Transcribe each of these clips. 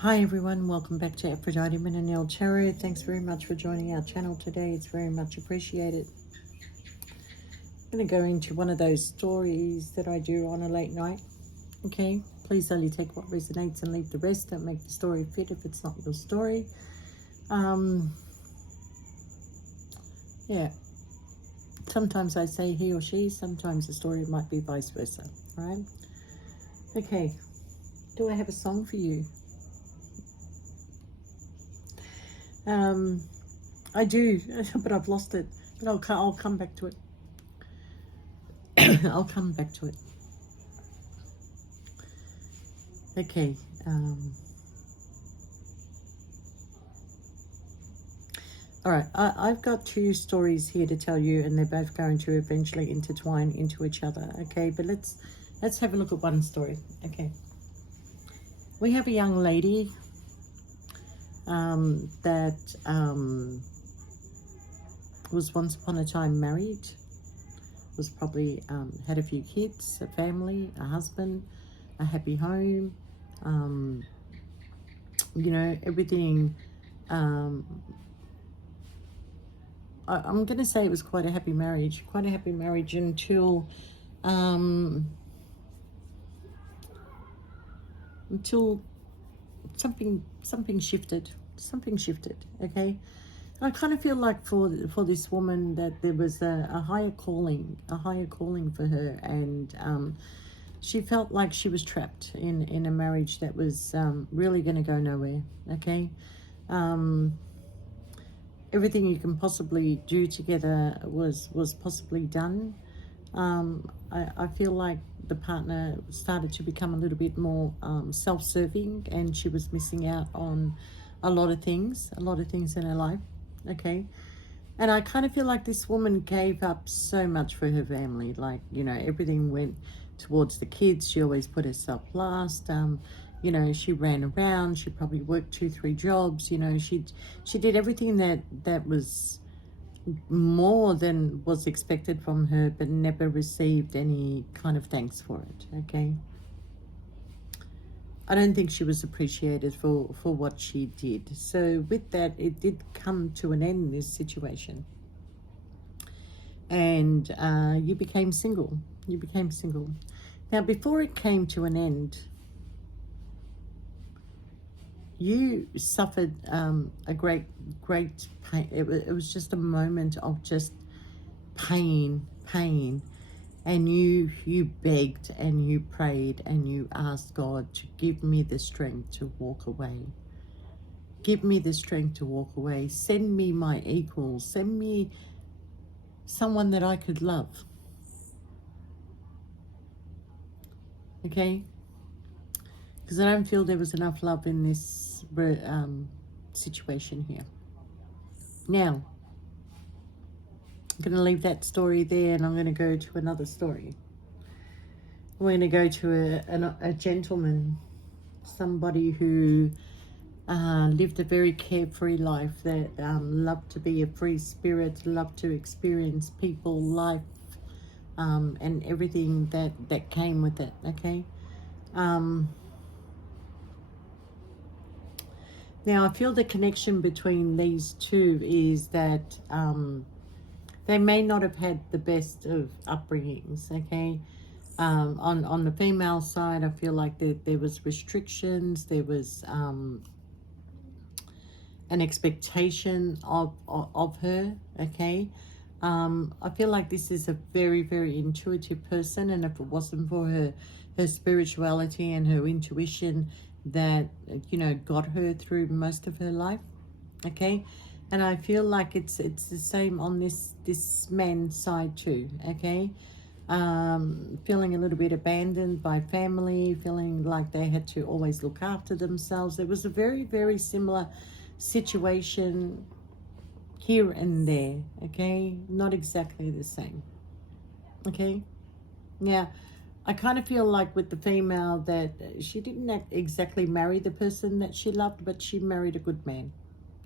Hi everyone, welcome back to Aphrodite Minanel Tarot. Thanks very much for joining our channel today. It's very much appreciated. I'm going to go into one of those stories that I do on a late night. Okay, please only take what resonates and leave the rest. Don't make the story fit if it's not your story. Yeah, sometimes I say he or she, sometimes the story might be vice versa. All right. Okay, do I have a song for you? I do, but I've lost it. But I'll come back to it. I'll come back to it. Okay. All right. I've got two stories here to tell you, and they're both going to eventually intertwine into each other. Okay, but let's have a look at one story. Okay. We have a young lady that was once upon a time married, was probably had a few kids, a family, a husband, a happy home, you know, everything. I'm going to say it was quite a happy marriage until until something shifted. Okay, I kind of feel like for this woman that there was a higher calling for her, and she felt like she was trapped in a marriage that was really going to go nowhere. Okay, everything you can possibly do together was possibly done. I feel like the partner started to become a little bit more self-serving, and she was missing out on a lot of things in her life. Okay, and I kind of feel like this woman gave up so much for her family. Like, you know, everything went towards the kids. She always put herself last. You know, she ran around. She probably worked 2-3 jobs. You know, she did everything that was more than was expected from her, but never received any kind of thanks for it. Okay, I don't think she was appreciated for what she did. So with that, it did come to an end, this situation, and you became single. Now, before it came to an end, you suffered a great pain. It was just a moment of just pain, and you begged and you prayed and you asked God to give me the strength to walk away. Give me the strength to walk away. Send me my equals. Send me someone that I could love. Okay? Because I don't feel there was enough love in this situation here. Now, I'm going to leave that story there, and I'm going to go to another story. We're going to go to a gentleman, somebody who lived a very carefree life, that loved to be a free spirit, loved to experience people, life, and everything that came with it. Okay. Now, I feel the connection between these two is that they may not have had the best of upbringings. Okay. On the female side, I feel like there was restrictions, there was an expectation of her. Okay. I feel like this is a very, very intuitive person, and if it wasn't for her spirituality and her intuition that, you know, got her through most of her life. Okay. And I feel like it's the same on this man's side too. Okay. Feeling a little bit abandoned by family, feeling like they had to always look after themselves. It was a very, very similar situation here and there. Okay, not exactly the same. Okay, now I kind of feel like with the female that she didn't exactly marry the person that she loved, but she married a good man.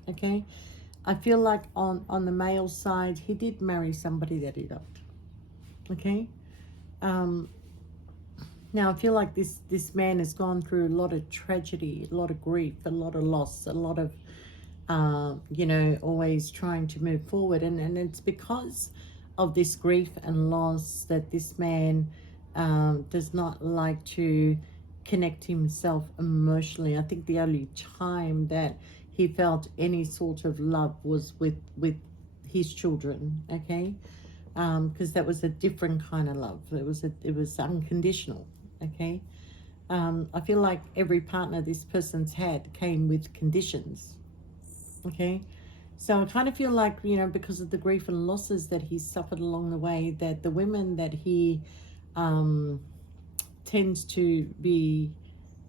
Okay, I feel like on the male side, he did marry somebody that he loved. Okay, Now, I feel like this man has gone through a lot of tragedy, a lot of grief, a lot of loss, a lot of, you know, always trying to move forward. And it's because of this grief and loss that this man does not like to connect himself emotionally. I think the only time that he felt any sort of love was with his children, okay? Because that was a different kind of love. It was unconditional, okay? I feel like every partner this person's had came with conditions, okay? So I kind of feel like, you know, because of the grief and losses that he suffered along the way, that the women that he tends to be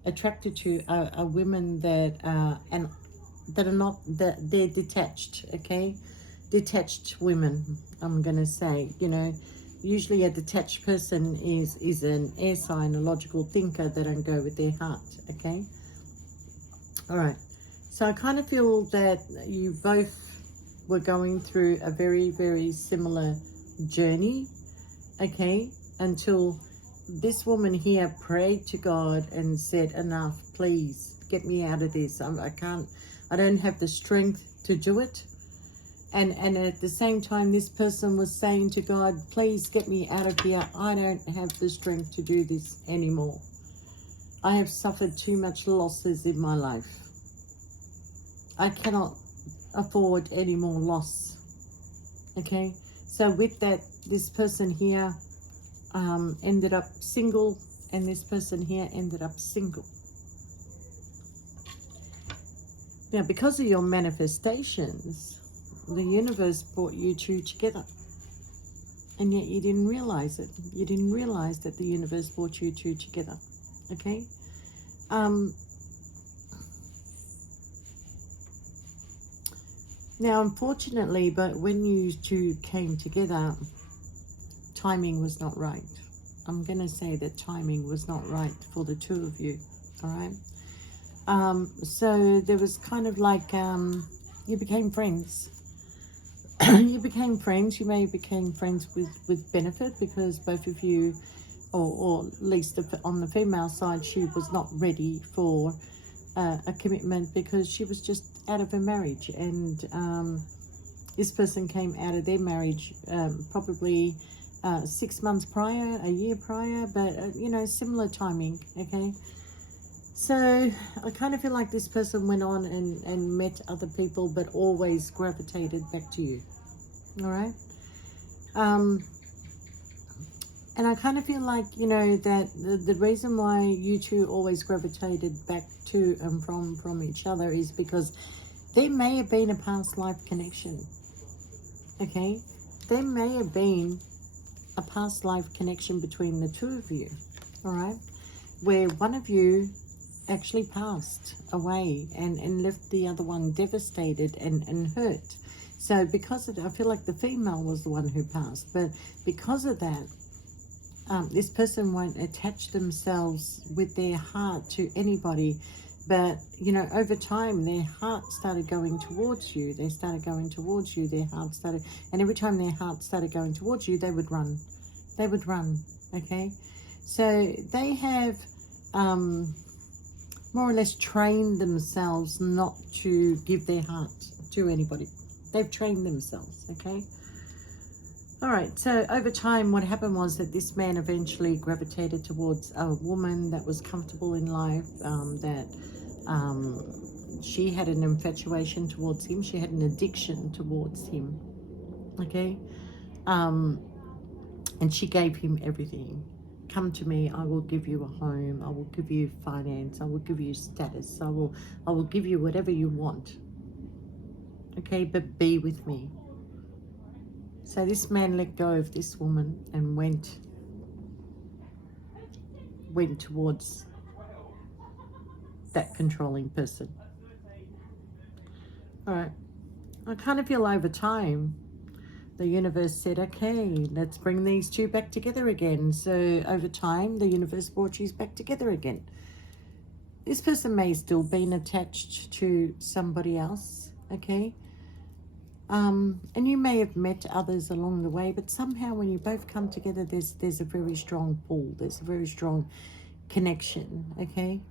attracted to are women that and that are not, that they're detached, okay? Detached women, I'm gonna say, you know. Usually a detached person is an air sign, a logical thinker. They don't go with their heart, okay? All right. So I kind of feel that you both were going through a very, very similar journey, okay? Until this woman here prayed to God and said, enough, please get me out of this. I don't have the strength to do it. And at the same time, this person was saying to God, please get me out of here. I don't have the strength to do this anymore. I have suffered too much losses in my life. I cannot afford any more loss. Okay? So with that, this person here ended up single, and this person here ended up single. Now, because of your manifestations, the universe brought you two together, and yet you didn't realize it. You didn't realize that the universe brought you two together. Okay? Now, unfortunately, but when you two came together, timing was not right. I'm going to say that timing was not right for the two of you. All right? So there was kind of like you became friends. You became friends. You may have became friends with benefit, because both of you, or at least on the female side, she was not ready for a commitment because she was just out of a marriage, and this person came out of their marriage probably 6 months prior, a year prior, but you know, similar timing. Okay, so I kind of feel like this person went on and met other people, but always gravitated back to you. All right. And I kind of feel like, you know, that the reason why you two always gravitated back to and from each other is because there may have been a past life connection. Okay? There may have been a past life connection between the two of you. All right? Where one of you actually passed away and left the other one devastated and hurt. So because of that, I feel like the female was the one who passed. But because of that, this person won't attach themselves with their heart to anybody. But, you know, over time, their heart started going towards you. They started going towards you. Their heart started, and every time their heart started going towards you, they would run. They would run, okay? So they have more or less trained themselves not to give their heart to anybody. They've trained themselves, okay? All right, so over time, what happened was that this man eventually gravitated towards a woman that was comfortable in life, she had an infatuation towards him. She had an addiction towards him, okay? And she gave him everything. Come to me, I will give you a home, I will give you finance, I will give you status, I will give you whatever you want, okay? But be with me. So this man let go of this woman and went towards that controlling person. All right. I kind of feel over time, the universe said, okay, let's bring these two back together again. So over time, the universe brought you back together again. This person may still been attached to somebody else, okay? And you may have met others along the way, but somehow when you both come together, there's a very strong pull. There's a very strong connection, okay?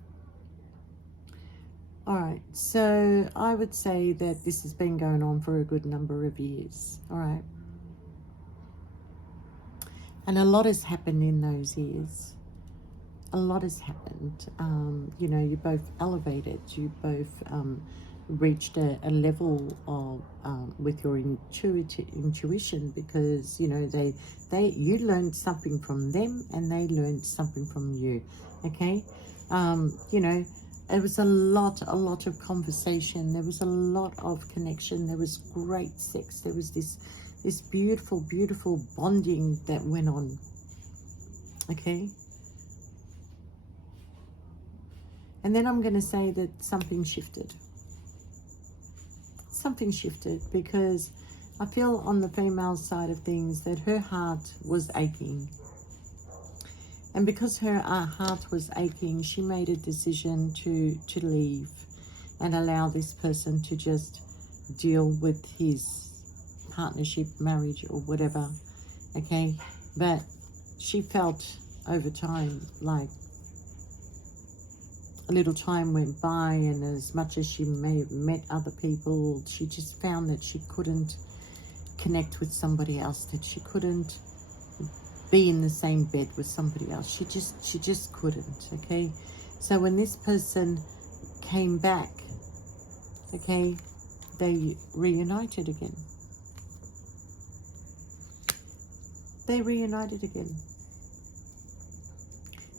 All right, so I would say that this has been going on for a good number of years, all right? And a lot has happened in those years. A lot has happened. You know, you both elevated, you both reached a level of with your intuition, because you know you learned something from them and they learned something from you. Okay, you know, it was a lot of conversation. There was a lot of connection. There was great sex. There was this beautiful bonding that went on. Okay. And then I'm going to say that something shifted. Something shifted, because I feel on the female side of things that her heart was aching. And because her heart was aching, she made a decision to leave and allow this person to just deal with his partnership, marriage, or whatever. Okay? But she felt over time like a little time went by, and as much as she may have met other people, she just found that she couldn't connect with somebody else, that she couldn't be in the same bed with somebody else. She just couldn't. Okay, so when this person came back, okay, they reunited again. They reunited again,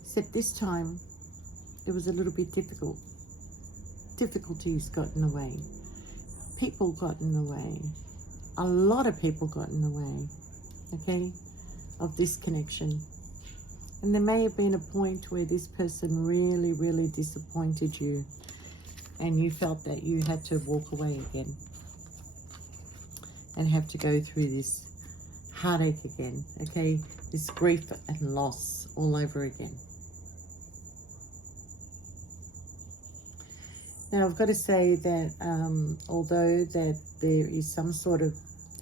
except this time it was a little bit difficult. Difficulties got in the way. People got in the way. A lot of people got in the way, okay, of this connection. And there may have been a point where this person really disappointed you, and you felt that you had to walk away again and have to go through this heartache again, okay, this grief and loss all over again. Now, I've got to say that although that there is some sort of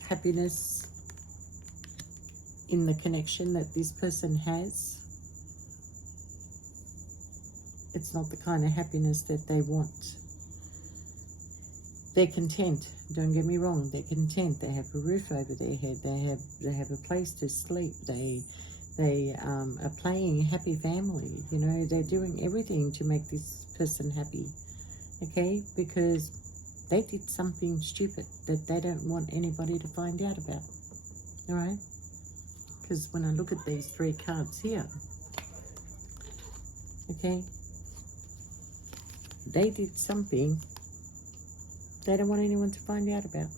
happiness in the connection that this person has, it's not the kind of happiness that they want. They're content, don't get me wrong, they're content. They have a roof over their head, they have a place to sleep, they are playing a happy family, you know, they're doing everything to make this person happy. Okay, because they did something stupid that they don't want anybody to find out about. All right, because when I look at these three cards here, okay, they did something they don't want anyone to find out about.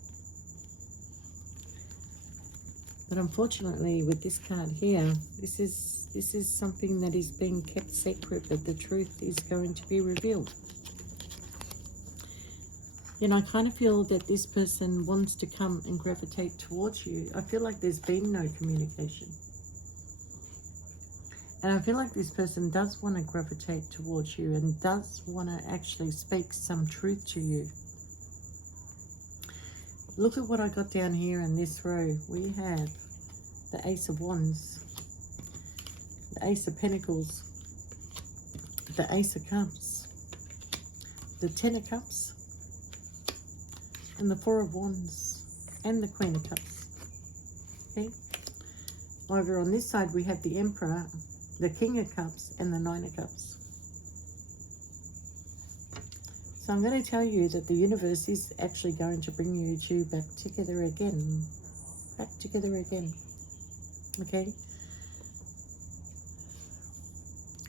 But unfortunately, with this card here, this is something that is being kept secret, but the truth is going to be revealed. You know, I kind of feel that this person wants to come and gravitate towards you. I feel like there's been no communication. And I feel like this person does want to gravitate towards you and does want to actually speak some truth to you. Look at what I got down here in this row. We have the Ace of Wands, the Ace of Pentacles, the Ace of Cups, the Ten of Cups, and the Four of Wands, and the Queen of Cups. Okay. Over on this side, we have the Emperor, the King of Cups, and the Nine of Cups. So I'm going to tell you that the universe is actually going to bring you two back together again. Back together again. Okay.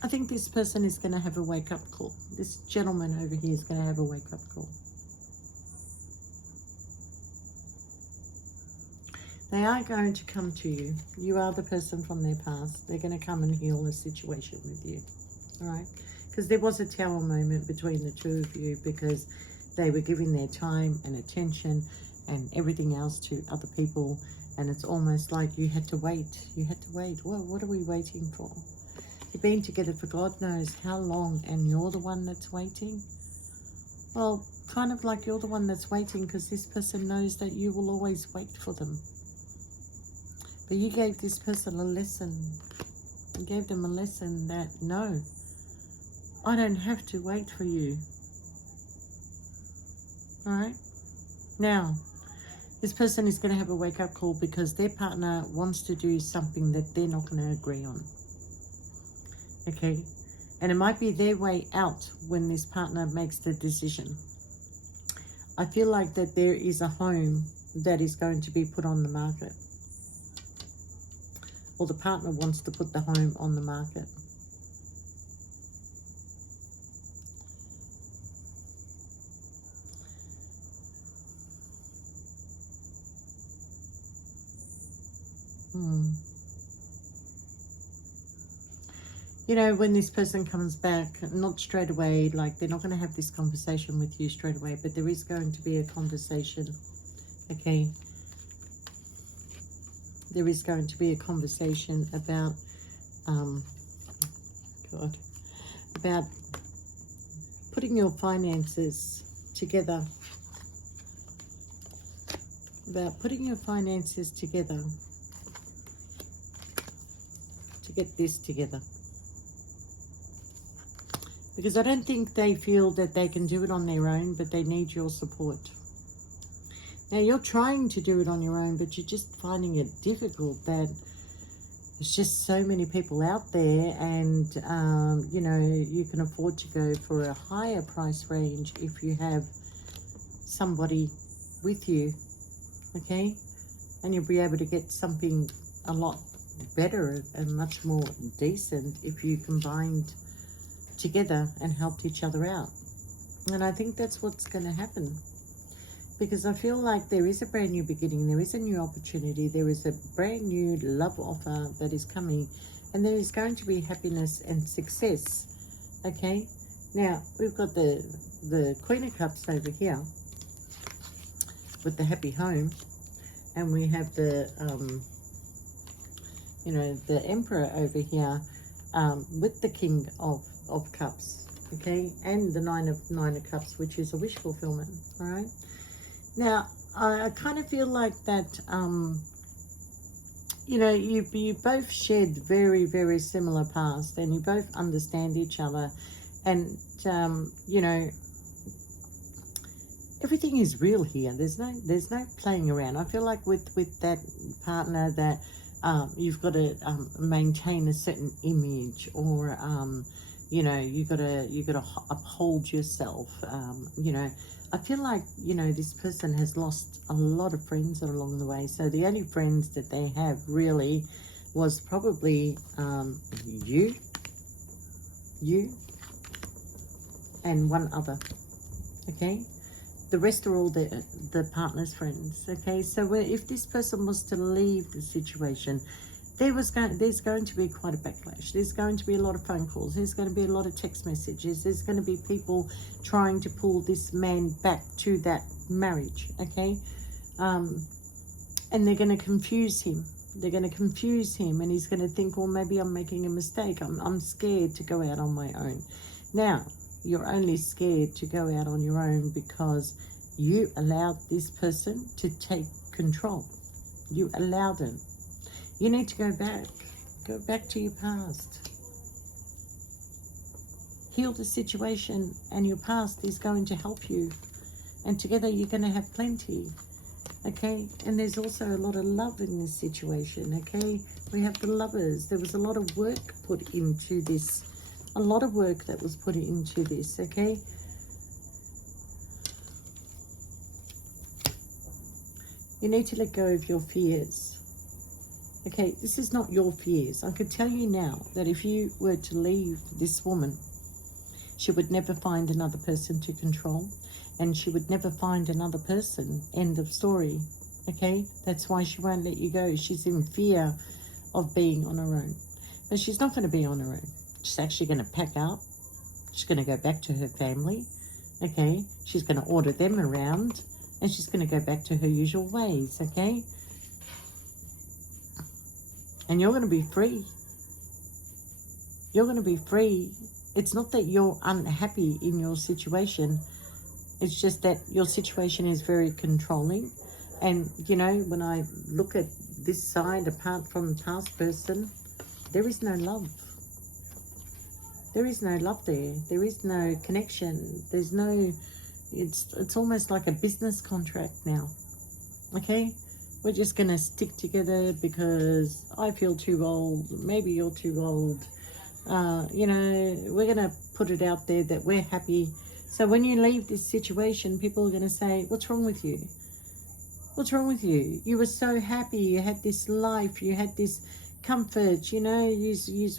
I think this person is going to have a wake-up call. This gentleman over here is going to have a wake-up call. They are going to come to you. You are the person from their past. They're going to come and heal the situation with you. All right? Because there was a tower moment between the two of you, because they were giving their time and attention and everything else to other people. And it's almost like you had to wait. You had to wait. Well, what are we waiting for? You've been together for God knows how long, and you're the one that's waiting. Well, kind of like you're the one that's waiting because this person knows that you will always wait for them. But you gave this person a lesson. You gave them a lesson that, no, I don't have to wait for you. All right? Now, this person is going to have a wake-up call because their partner wants to do something that they're not going to agree on. Okay? And it might be their way out when this partner makes the decision. I feel like that there is a home that is going to be put on the market. Or the partner wants to put the home on the market. You know, when this person comes back, not straight away, like they're not going to have this conversation with you straight away, but there is going to be a conversation, okay? There is going to be a conversation about, about putting your finances together. About putting your finances together to get this together. Because I don't think they feel that they can do it on their own, but they need your support. Now, you're trying to do it on your own, but you're just finding it difficult that there's just so many people out there, and, you know, you can afford to go for a higher price range if you have somebody with you, okay? And you'll be able to get something a lot better and much more decent if you combined together and helped each other out. And I think that's what's going to happen, because I feel like there is a brand new beginning, there is a new opportunity, there is a brand new love offer that is coming, and there is going to be happiness and success. Okay, now we've got the Queen of Cups over here with the happy home, and we have the you know, the Emperor over here with the King of Cups, okay, and the Nine of Cups, which is a wish fulfillment. All right, now I kind of feel like that you know, you both shared very, very similar past, and you both understand each other, and you know, everything is real here. There's no playing around. I feel like with that partner that you've got to maintain a certain image, or you know, you got to uphold yourself. You know, I feel like, you know, this person has lost a lot of friends along the way. So the only friends that they have really was probably you, and one other. Okay. The rest are all the partner's friends, okay? So if this person was to leave the situation, there's going to be quite a backlash. There's going to be a lot of phone calls. There's going to be a lot of text messages. There's going to be people trying to pull this man back to that marriage, okay? And they're going to confuse him. They're going to confuse him, and he's going to think, well, maybe I'm making a mistake. I'm scared to go out on my own. Now, you're only scared to go out on your own because you allowed this person to take control. You allowed him. You need to go back to your past. Heal the situation, and your past is going to help you. And together you're going to have plenty. Okay, and there's also a lot of love in this situation. Okay, we have the Lovers. There was a lot of work put into this. A lot of work that was put into this, okay? You need to let go of your fears. Okay, this is not your fears. I could tell you now that if you were to leave this woman, she would never find another person to control, and she would never find another person. End of story, okay? That's why she won't let you go. She's in fear of being on her own. But she's not going to be on her own. She's actually going to pack up. She's going to go back to her family, okay? She's going to order them around, and she's going to go back to her usual ways, okay? And you're going to be free. You're going to be free. It's not that you're unhappy in your situation. It's just that your situation is very controlling. And, you know, when I look at this side, apart from the past person, there is no love. There is no love there. There is no connection. There's no, it's almost like a business contract now. Okay? We're just going to stick together because I feel too old. Maybe you're too old. You know, we're going to put it out there that we're happy. So when you leave this situation, people are going to say, what's wrong with you? What's wrong with you? You were so happy. You had this life. You had this comfort. You know, you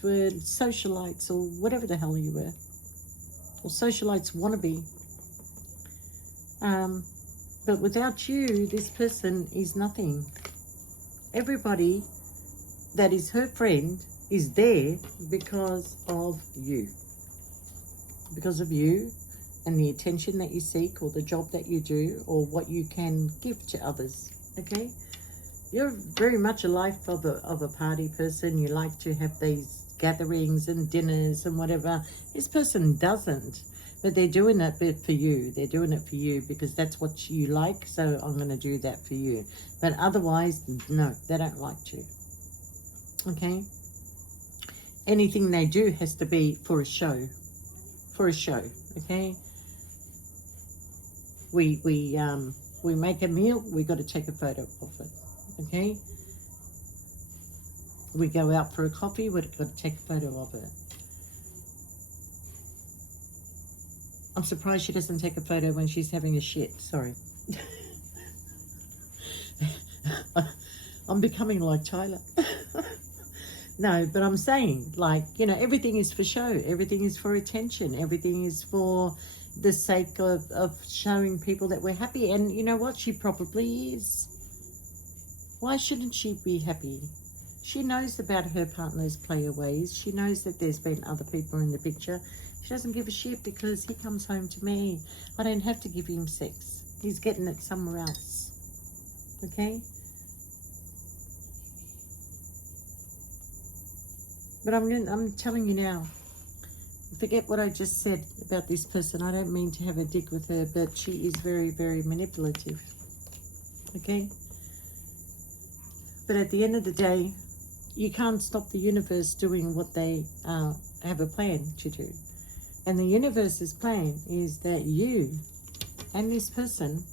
were socialites or whatever the hell you were. Or socialites wannabe. But without you, this person is nothing. Everybody that is her friend is there because of you. Because of you and the attention that you seek, or the job that you do, or what you can give to others. Okay? You're very much a life of a party person. You like to have these gatherings and dinners and whatever. This person doesn't. But they're doing it for you. They're doing it for you because that's what you like. So I'm going to do that for you. But otherwise, no, they don't like to. Okay? Anything they do has to be for a show. For a show. Okay? We make a meal. We got to take a photo of it. Okay? We go out for a coffee. We've got to take a photo of it. I'm surprised she doesn't take a photo when she's having a shit. Sorry. I'm becoming like Tyler. No, but I'm saying, like, you know, everything is for show. Everything is for attention. Everything is for the sake of showing people that we're happy. And you know what? She probably is. Why shouldn't she be happy? She knows about her partner's playaways. She knows that there's been other people in the picture. She doesn't give a shit because he comes home to me. I don't have to give him sex. He's getting it somewhere else. Okay? But I'm telling you now, forget what I just said about this person. I don't mean to have a dig with her, but she is very, very manipulative. Okay? But at the end of the day, you can't stop the universe doing what they have a plan to do. And the universe's plan is that you and this person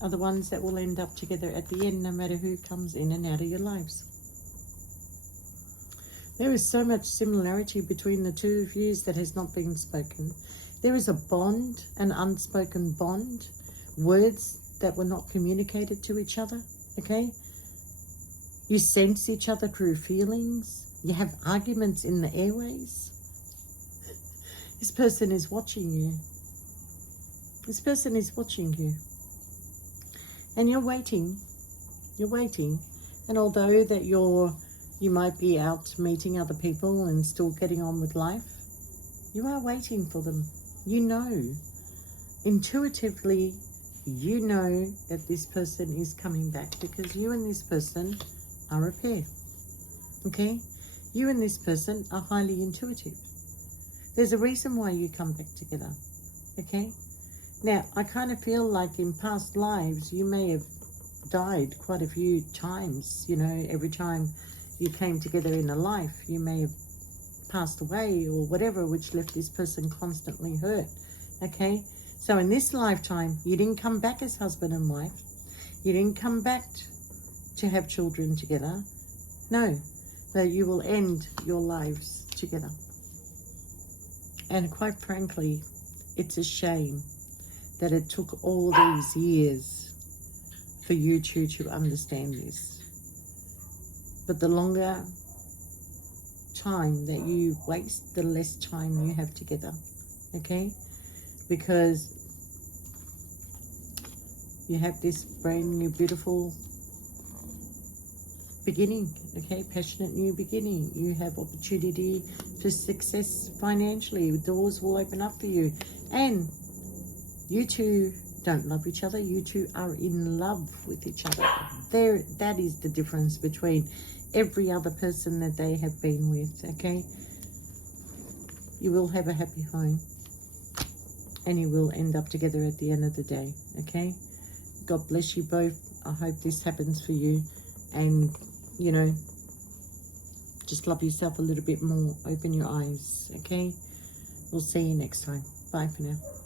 are the ones that will end up together at the end, no matter who comes in and out of your lives. There is so much similarity between the two of you that has not been spoken. There is a bond, an unspoken bond, words that were not communicated to each other, okay? You sense each other through feelings. You have arguments in the airways. This person is watching you. This person is watching you. And you're waiting. You're waiting. And although that you might be out meeting other people and still getting on with life, you are waiting for them. You know. Intuitively, you know that this person is coming back because you and this person are a pair. Okay? You and this person are highly intuitive. There's a reason why you come back together, okay? Now, I kind of feel like in past lives, you may have died quite a few times, you know, every time you came together in a life, you may have passed away or whatever, which left this person constantly hurt, okay? So in this lifetime, you didn't come back as husband and wife. You didn't come back to have children together. No, but you will end your lives together. And quite frankly, it's a shame that it took all these years for you two to understand this. But the longer time that you waste, the less time you have together, okay? Because you have this brand new, beautiful beginning, okay? Passionate new beginning. You have opportunity for success financially. Doors will open up for you. And you two don't love each other. You two are in love with each other. That is the difference between every other person that they have been with, okay? You will have a happy home. And you will end up together at the end of the day, okay? God bless you both. I hope this happens for you. And, you know, just love yourself a little bit more. Open your eyes, okay? We'll see you next time. Bye for now.